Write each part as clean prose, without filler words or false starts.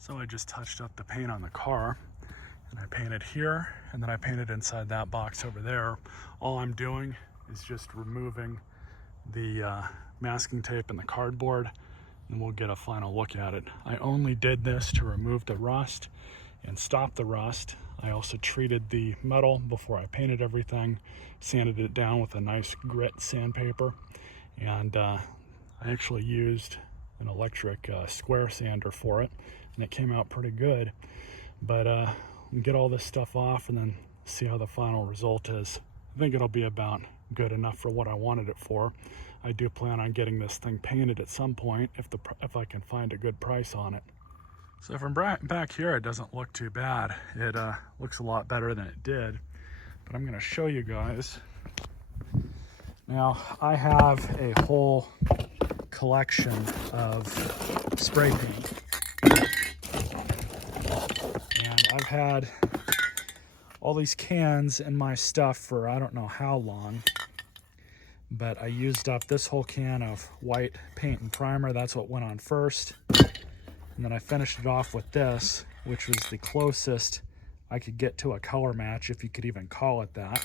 So I just touched up the paint on the car, and I painted here, and then I painted inside that box over there. All I'm doing is just removing the masking tape and the cardboard, and we'll get a final look at it. I only did this to remove the rust and stop the rust. I also treated the metal before I painted everything, sanded it down with a nice grit sandpaper, and I actually used an electric square sander for it, and it came out pretty good. But we'll get all this stuff off and then see how the final result is. I think it'll be about good enough for what I wanted it for. I do plan on getting this thing painted at some point if I can find a good price on it. So from back here, it doesn't look too bad. It looks a lot better than it did, but I'm gonna show you guys. Now, I have a whole collection of spray paint, and I've had all these cans in my stuff for I don't know how long, but I used up this whole can of white paint and primer. That's what went on first, and then I finished it off with this, which was the closest I could get to a color match, if you could even call it that.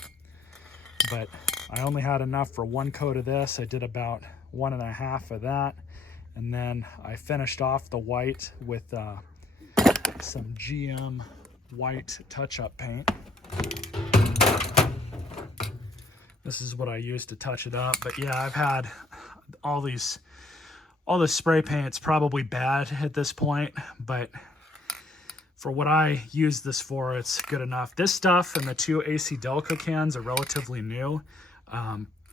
But I only had enough for one coat of this. I did about 1.5 of that, and then I finished off the white with some GM white touch-up paint. This is what I used to touch it up. But yeah, I've had all this spray paint. It's probably bad at this point, but for what I use this for, it's good enough. This stuff and the 2 AC Delco cans are relatively new,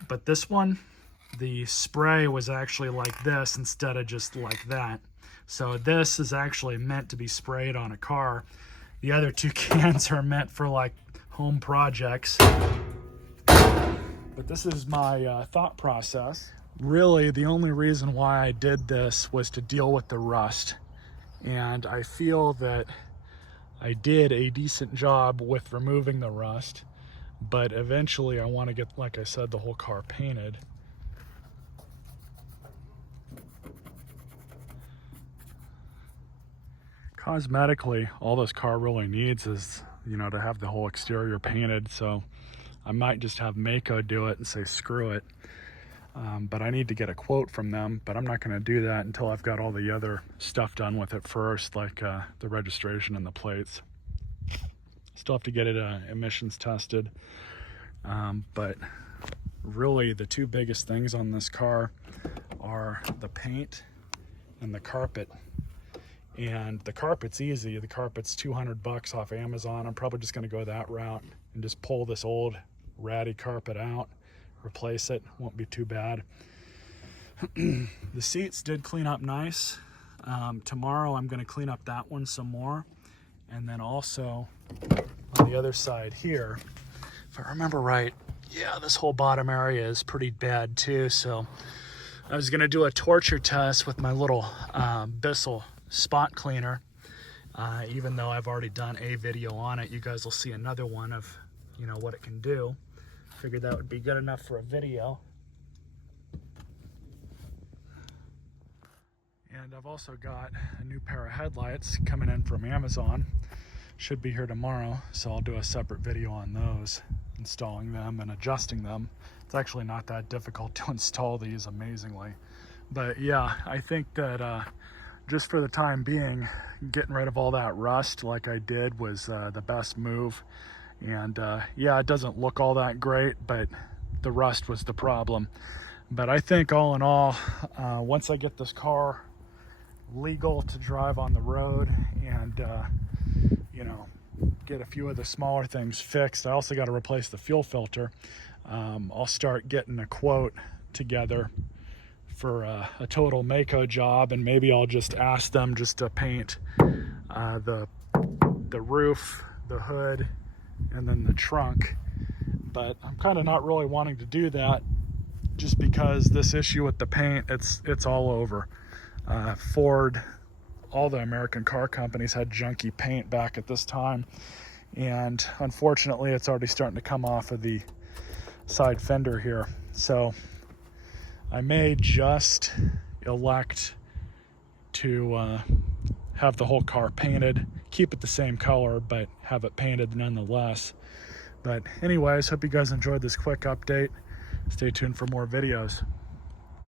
but this one, the spray was actually like this instead of just like that. So this is actually meant to be sprayed on a car. The other 2 cans are meant for like home projects. But this is my thought process. Really, the only reason why I did this was to deal with the rust. And I feel that I did a decent job with removing the rust, but eventually I want to get, like I said, the whole car painted. Cosmetically, all this car really needs is, you know, to have the whole exterior painted, so I might just have Mako do it and say screw it. But I need to get a quote from them, but I'm not going to do that until I've got all the other stuff done with it first, like the registration and the plates. Still have to get it emissions tested. But really the 2 biggest things on this car are the paint and the carpet. And the carpet's easy. The carpet's $200 off Amazon. I'm probably just going to go that route and just pull this old ratty carpet out, replace it. Won't be too bad. The seats did clean up nice. Tomorrow I'm going to clean up that one some more, and then also on the other side here, if I remember right, yeah, this whole bottom area is pretty bad too. So I was going to do a torture test with my little Bissell spot cleaner, even though I've already done a video on it. You guys will see another one of, you know, what it can do. Figured that would be good enough for a video. And I've also got a new pair of headlights coming in from Amazon. Should be here tomorrow, so I'll do a separate video on those, installing them and adjusting them. It's actually not that difficult to install these, amazingly. But yeah, I think that just for the time being, getting rid of all that rust like I did was the best move. And yeah, it doesn't look all that great, but the rust was the problem. But I think all in all, once I get this car legal to drive on the road and you know, get a few of the smaller things fixed, I also got to replace the fuel filter. I'll start getting a quote together for a total Mako job, and maybe I'll just ask them just to paint the roof, the hood, and then the trunk. But I'm kind of not really wanting to do that, just because this issue with the paint, it's all over. Ford, all the American car companies had junky paint back at this time, and unfortunately it's already starting to come off of the side fender here. So I may just elect to have the whole car painted, keep it the same color, but have it painted nonetheless. But anyways, hope you guys enjoyed this quick update. Stay tuned for more videos.